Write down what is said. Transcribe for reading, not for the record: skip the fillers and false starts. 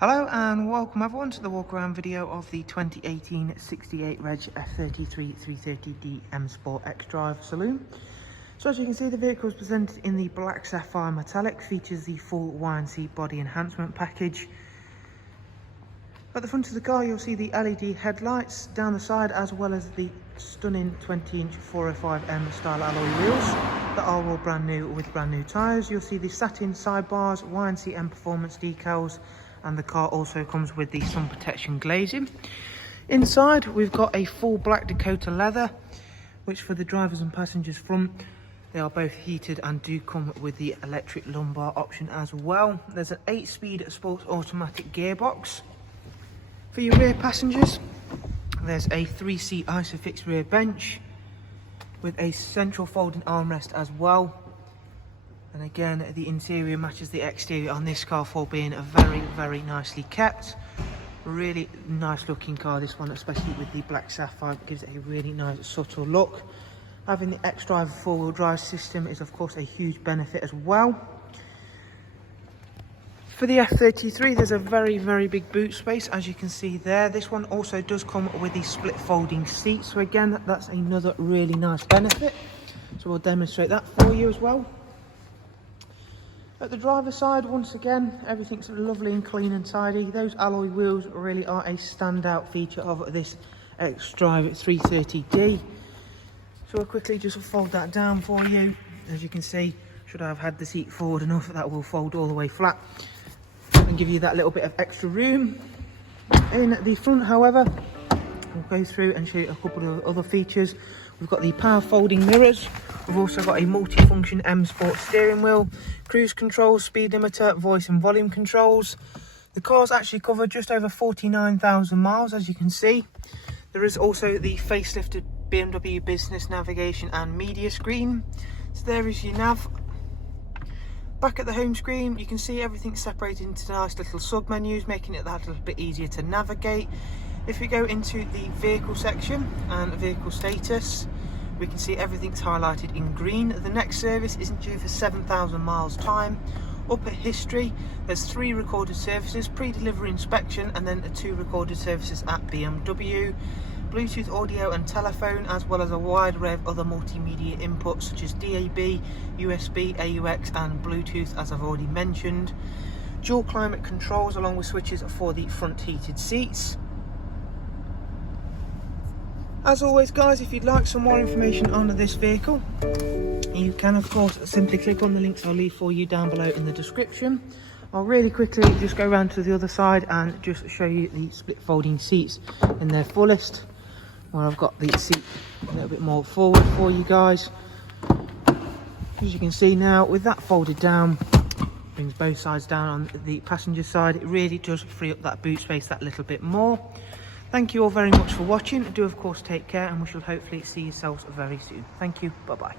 Hello and welcome everyone to the walk around video of the 2018 68 Reg F33 330D M Sport Xdrive saloon. So as you can see, the vehicle is presented in the black sapphire metallic, features the full YNC body enhancement package. At the front of the car you'll see the LED headlights down the side, as well as the stunning 20-inch 405M style alloy wheels that are all brand new with brand new tyres. You'll see the satin sidebars, YNC Mperformance decals, and the car also comes with the sun protection glazing. Inside we've got a full black Dakota leather, which for the drivers and passengers front, they are both heated and do come with the electric lumbar option as well. There's an 8-speed sports automatic gearbox. For your rear passengers, there's a 3-seat ISOFIX rear bench with a central folding armrest as well. And again, the interior matches the exterior on this car for being a very nicely kept. Really nice looking car, this one, especially with the black sapphire. It gives it a really nice subtle look. Having the Xdrive 4-wheel drive system is of course a huge benefit as well. For the F33, there's a very big boot space, as you can see there. This one also does come with the split folding seat, so again, that's another really nice benefit. So we'll demonstrate that for you as well. At the driver's side, once again, everything's lovely and clean and tidy. Those alloy wheels really are a standout feature of this Xdrive 330D. So we'll quickly just fold that down for you. As you can see, should I have had the seat forward enough, that will fold all the way flat and give you that little bit of extra room. In the front, however, we'll go through and show you a couple of other features. We've got the power folding mirrors. We've also got a multi-function M Sport steering wheel, cruise control, speed limiter, voice and volume controls. The car's actually covered just over 49,000 miles, as you can see. There is also the facelifted BMW business navigation and media screen. So there is your nav. Back at the home screen, you can see everything separated into nice little sub-menus, making it that little bit easier to navigate. If we go into the vehicle section and vehicle status, we can see everything's highlighted in green. The next service isn't due for 7,000 miles time. Up at history, there's 3 recorded services, pre-delivery inspection, and then 2 recorded services at BMW. Bluetooth audio and telephone, as well as a wide array of other multimedia inputs such as DAB, USB, AUX and Bluetooth, as I've already mentioned. Dual climate controls along with switches for the front heated seats. As always guys, if you'd like some more information on this vehicle, you can of course simply click on the links I'll leave for you down below in the description. I'll really quickly just go around to the other side and just show you the split folding seats in their fullest, where I've got the seat a little bit more forward for you guys. As you can see now, with that folded down, brings both sides down on the passenger side. It really does free up that boot space that little bit more. Thank you all very much for watching. Do of course take care, and we shall hopefully see yourselves very soon. Thank you, bye bye.